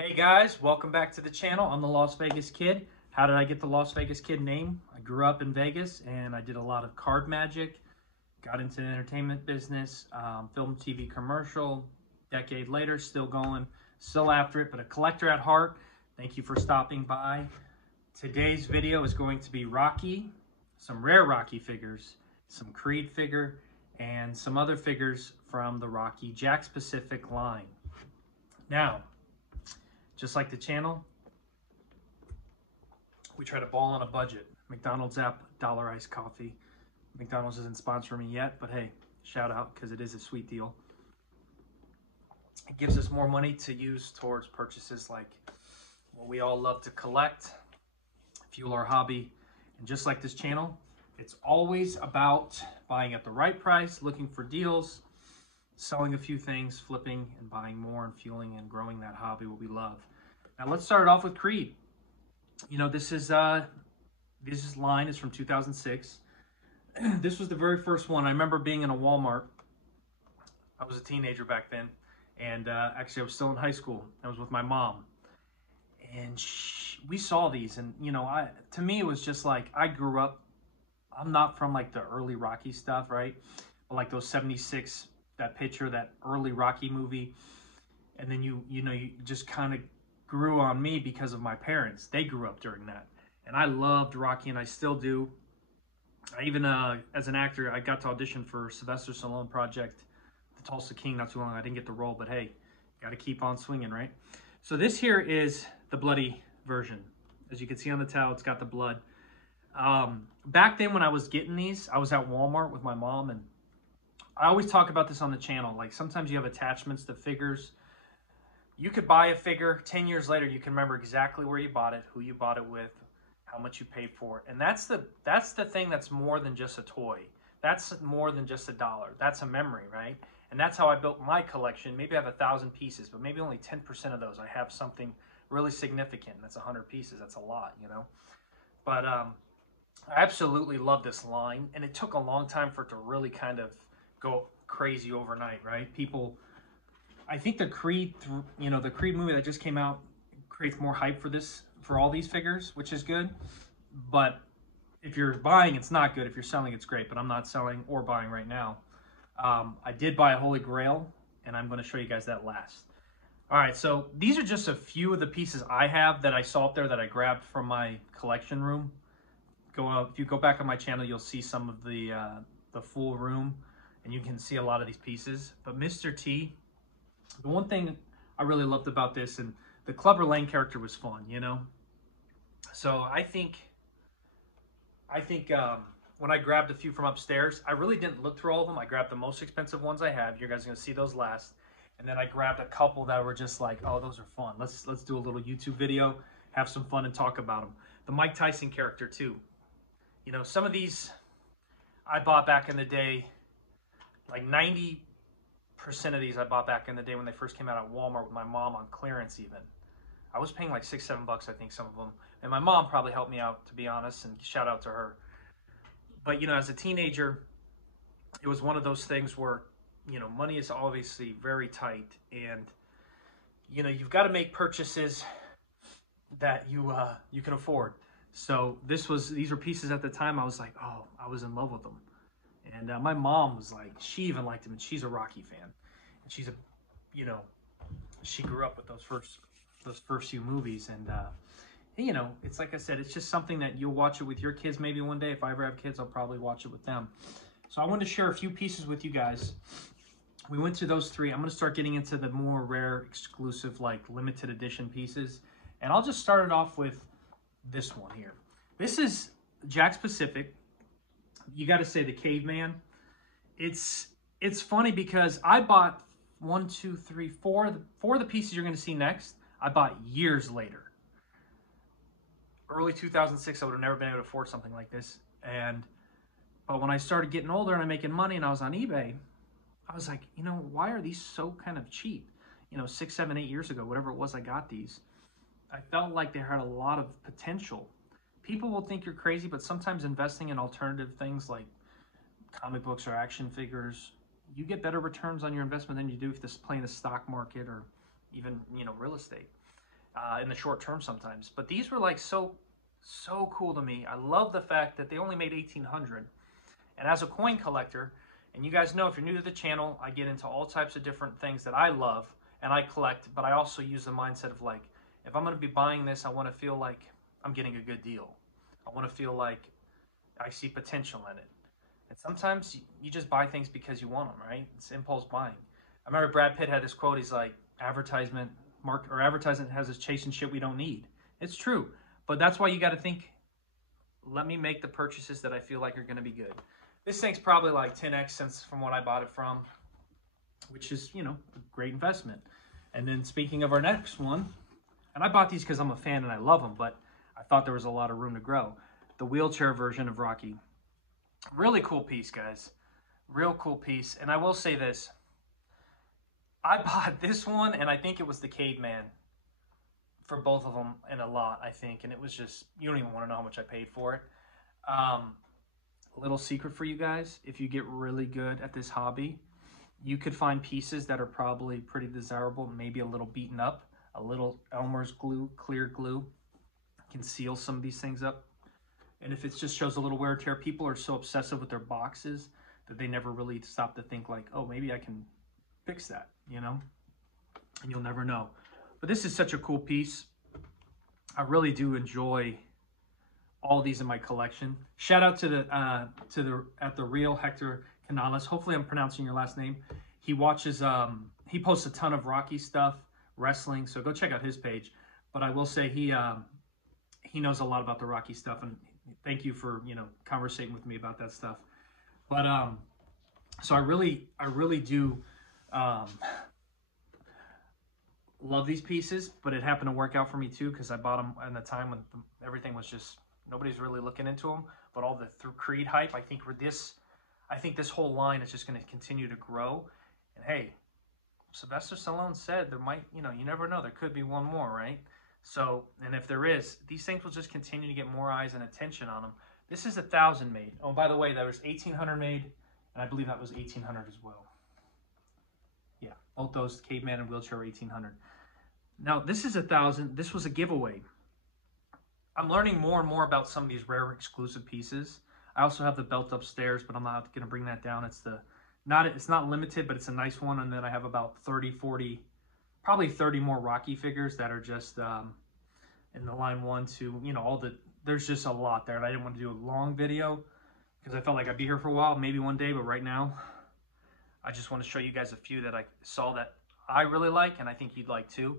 Hey guys, welcome back to the channel. I'm the Las Vegas Kid. How did I get the Las Vegas Kid name? I grew up in Vegas and I did a lot of card magic, got into the entertainment business, film, TV commercial, decade later, still going, still after it, but a collector at heart. Thank you for stopping by. Today's video is going to be Rocky, some rare Rocky figures, some Creed figure, and some other figures from the Rocky Jakks Pacific line. Now, just like the channel, we try to ball on a budget. McDonald's app, dollar iced coffee. McDonald's isn't sponsoring me yet, but hey, shout out because it is a sweet deal. It gives us more money to use towards purchases like what we all love to collect, fuel our hobby. And just like this channel, it's always about buying at the right price, looking for deals, selling a few things, flipping and buying more and fueling and growing that hobby, what we love. Now let's start it off with Creed. You know, this line is from 2006. This was the very first one. I remember being in a Walmart. I was a teenager back then, and actually I was still in high school. I was with my mom, and we saw these, and you know, to me it was just like I grew up. I'm not from like the early Rocky stuff, right? But like those 76, that picture, that early Rocky movie, and then you just kind of grew on me because of my parents. They grew up during that, and I loved Rocky, and I still do. I even as an actor, I got to audition for Sylvester Stallone project, The Tulsa King, not too long. I didn't get the role, but hey, got to keep on swinging, right? So this here is the bloody version. As you can see on the towel, it's got the blood. Back then when I was getting these, I was at Walmart with my mom, and I always talk about this on the channel. Like sometimes you have attachments to figures. You could buy a figure 10 years later, you can remember exactly where you bought it, who you bought it with, how much you paid for it. And that's the thing that's more than just a toy. That's more than just $1. That's a memory, right? And that's how I built my collection. Maybe I have 1,000 pieces, but maybe only 10% of those I have something really significant. That's 100 pieces. That's a lot, you know? But I absolutely love this line, and it took a long time for it to really kind of go crazy overnight, right? I think the Creed, the Creed movie that just came out creates more hype for all these figures, which is good. But if you're buying, it's not good. If you're selling, it's great. But I'm not selling or buying right now. I did buy a Holy Grail, and I'm going to show you guys that last. All right, so these are just a few of the pieces I have that I saw up there that I grabbed from my collection room. If you go back on my channel, you'll see some of the full room, and you can see a lot of these pieces. But Mr. T, the one thing I really loved about this, and the Clubber Lang character was fun, you know? So I think when I grabbed a few from upstairs, I really didn't look through all of them. I grabbed the most expensive ones I have. You guys are going to see those last. And then I grabbed a couple that were just like, oh, those are fun. Let's do a little YouTube video, have some fun, and talk about them. The Mike Tyson character, too. You know, some of these I bought back in the day, like 90% of these I bought back in the day when they first came out at Walmart with my mom on clearance even. I was paying like $6, $7, I think, some of them. And my mom probably helped me out, to be honest, and shout out to her. But, you know, as a teenager, it was one of those things where, you know, money is obviously very tight. And, you know, you've got to make purchases that you can afford. So these were pieces at the time I was like, oh, I was in love with them. And my mom was like, she even liked him, and she's a Rocky fan. And she's she grew up with those first few movies. And, you know, it's like I said, it's just something that you'll watch it with your kids maybe one day. If I ever have kids, I'll probably watch it with them. So I wanted to share a few pieces with you guys. We went through those three. I'm going to start getting into the more rare, exclusive, like limited edition pieces. And I'll just start it off with this one here. This is Jakks Pacific. You got to say the caveman. It's funny because I bought 4 of the pieces you're going to see next. I bought years later. Early 2006, I would have never been able to afford something like this. But when I started getting older and I'm making money and I was on eBay, I was like, you know, why are these so kind of cheap? You know, 6, 7, 8 years ago, whatever it was I got these, I felt like they had a lot of potential. People will think you're crazy, but sometimes investing in alternative things like comic books or action figures, you get better returns on your investment than you do if this playing the stock market or even, you know, real estate. in the short term sometimes. But these were like so cool to me. I love the fact that they only made 1,800. And as a coin collector, and you guys know if you're new to the channel, I get into all types of different things that I love and I collect, but I also use the mindset of like, if I'm going to be buying this, I want to feel like I'm getting a good deal. I want to feel like I see potential in it. And sometimes you just buy things because you want them, right? It's impulse buying. I remember Brad Pitt had this quote. He's like, advertisement has us chasing shit we don't need. It's true. But that's why you got to think, let me make the purchases that I feel like are going to be good. This thing's probably like 10x since from what I bought it from, which is, you know, a great investment. And then speaking of our next one, and I bought these because I'm a fan and I love them, but I thought there was a lot of room to grow. The wheelchair version of Rocky. Really cool piece, guys. Real cool piece. And I will say this. I bought this one, and I think it was the Caveman for both of them in a lot, I think. And it was just, you don't even want to know how much I paid for it. Little secret for you guys. If you get really good at this hobby, you could find pieces that are probably pretty desirable, maybe a little beaten up. A little Elmer's glue, clear glue, can seal some of these things up. And if it just shows a little wear and tear, people are so obsessive with their boxes that they never really stop to think like, oh, maybe I can fix that, you know? And you'll never know. But this is such a cool piece. I really do enjoy all these in my collection. Shout out to the real Hector Canales. Hopefully I'm pronouncing your last name. He watches, he posts a ton of Rocky stuff, wrestling, so go check out his page. But I will say he knows a lot about the Rocky stuff, and thank you for, you know, conversating with me about that stuff. But so I really do love these pieces, but it happened to work out for me too, because I bought them in the time when everything was just, nobody's really looking into them. But all the through Creed hype, I think this whole line is just going to continue to grow. And hey, Sylvester Stallone said there might, you know, you never know, there could be one more, right? So, and if there is, these things will just continue to get more eyes and attention on them. This is 1,000 made. Oh, by the way, there was 1,800 made, and I believe that was 1,800 as well. Yeah, both those, Caveman and Wheelchair, 1,800. Now, this is 1,000. This was a giveaway. I'm learning more and more about some of these rare exclusive pieces. I also have the belt upstairs, but I'm not going to bring that down. It's not limited, but it's a nice one. And then I have about 30, 40, probably 30 more Rocky figures that are just in the line 1, 2, you know, there's just a lot there. And I didn't want to do a long video because I felt like I'd be here for a while, maybe one day, but right now, I just want to show you guys a few that I saw that I really like, and I think you'd like too.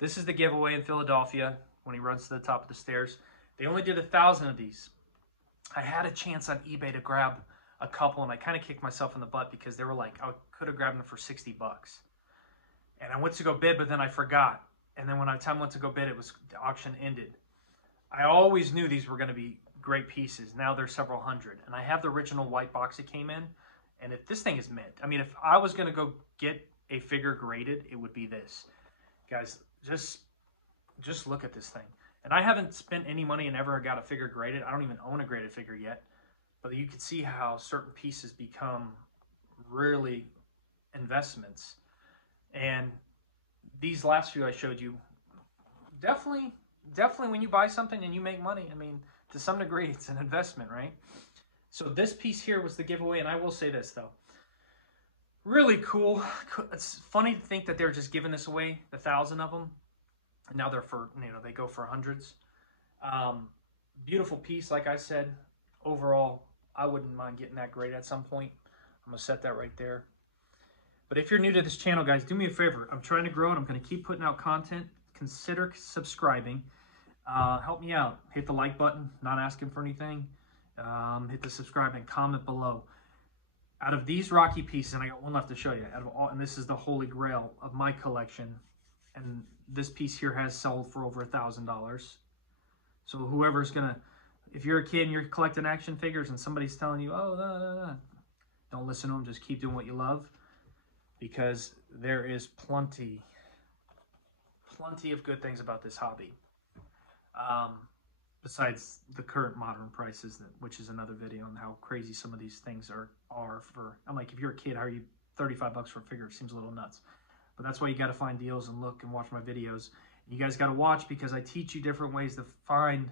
This is the giveaway in Philadelphia when he runs to the top of the stairs. They only did 1,000 of these. I had a chance on eBay to grab a couple, and I kind of kicked myself in the butt because they were like, I could have grabbed them for 60 bucks. And I went to go bid, but then I forgot. And then when the time went to go bid, the auction ended. I always knew these were going to be great pieces. Now they're several hundred. And I have the original white box it came in. And if this thing is mint, I mean, if I was going to go get a figure graded, it would be this. Guys, just look at this thing. And I haven't spent any money and ever got a figure graded. I don't even own a graded figure yet. But you can see how certain pieces become really investments. And these last few I showed you, definitely when you buy something and you make money, I mean, to some degree, it's an investment, right? So this piece here was the giveaway, and I will say this, though. Really cool. It's funny to think that they're just giving this away, 1,000 of them. And now they're for, you know, they go for hundreds. Beautiful piece, like I said. Overall, I wouldn't mind getting that graded at some point. I'm going to set that right there. But if you're new to this channel, guys, do me a favor. I'm trying to grow it. I'm going to keep putting out content. Consider subscribing. Help me out. Hit the like button. Not asking for anything. Hit the subscribe and comment below. Out of these Rocky pieces, and I got one left to show you, out of all, and this is the holy grail of my collection, and this piece here has sold for over $1,000. So whoever's gonna, if you're a kid and you're collecting action figures and somebody's telling you, oh, no, don't listen to them, just keep doing what you love, because there is plenty of good things about this hobby. Besides the current modern prices, which is another video on how crazy some of these things are for. I'm like, if you're a kid, how are you 35 bucks for a figure? It seems a little nuts. but that's why you got to find deals and look and watch my videos. You guys got to watch because I teach you different ways to find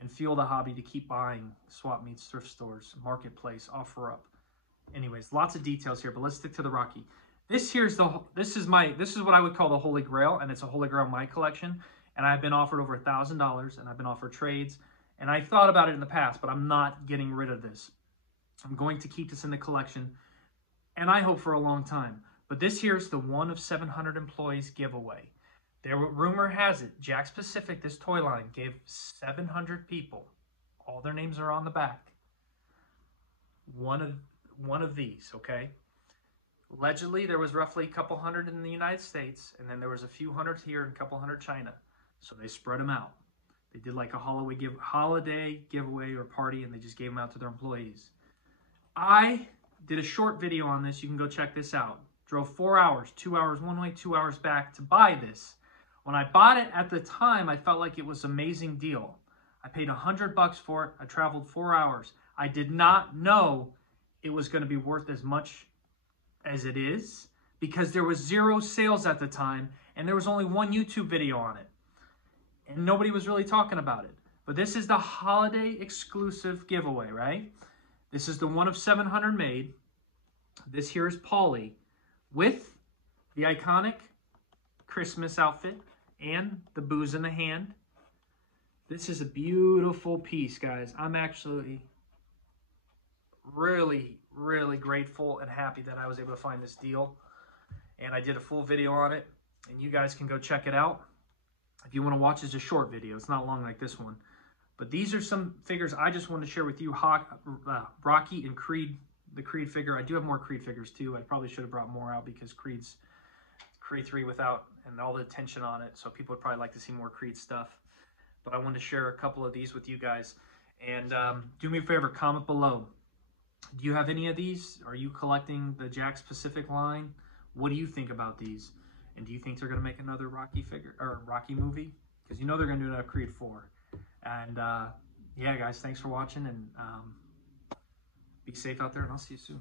and fuel the hobby to keep buying swap meets, thrift stores, marketplace, OfferUp. Anyways, lots of details here, but let's stick to the Rocky. This is what I would call the Holy Grail, and it's a Holy Grail in my collection. And I've been offered over $1,000, and I've been offered trades. And I thought about it in the past, but I'm not getting rid of this. I'm going to keep this in the collection, and I hope for a long time. But this here's the 1 of 700 employees giveaway. Rumor has it, Jakks Pacific, this toy line, gave 700 people, all their names are on the back, one of these, okay? Allegedly, there was roughly a couple hundred in the United States, and then there was a few hundred here and a couple hundred China. So they spread them out. They did like a holiday giveaway or party, and they just gave them out to their employees. I did a short video on this. You can go check this out. Drove 4 hours, 2 hours one way, 2 hours back to buy this. When I bought it at the time, I felt like it was an amazing deal. I paid $100 for it. I traveled 4 hours. I did not know it was going to be worth as much as it is because there was 0 sales at the time and there was only 1 YouTube video on it. And nobody was really talking about it. But this is the holiday exclusive giveaway, right? This is the 1 of 700 made. This here is Polly with the iconic Christmas outfit and the booze in the hand. This is a beautiful piece, guys. I'm actually really, really grateful and happy that I was able to find this deal. And I did a full video on it, and you guys can go check it out. If you want to watch, it's a short video. It's not long like this one. But these are some figures I just wanted to share with you. Rocky and Creed, the Creed figure. I do have more Creed figures too. I probably should have brought more out because Creed 3 without and all the attention on it. So people would probably like to see more Creed stuff. But I wanted to share a couple of these with you guys. And do me a favor, comment below. Do you have any of these? Are you collecting the Jakks Pacific line? What do you think about these? And do you think they're going to make another Rocky figure or Rocky movie? Because you know they're going to do another Creed 4. And yeah, guys, thanks for watching, and be safe out there, and I'll see you soon.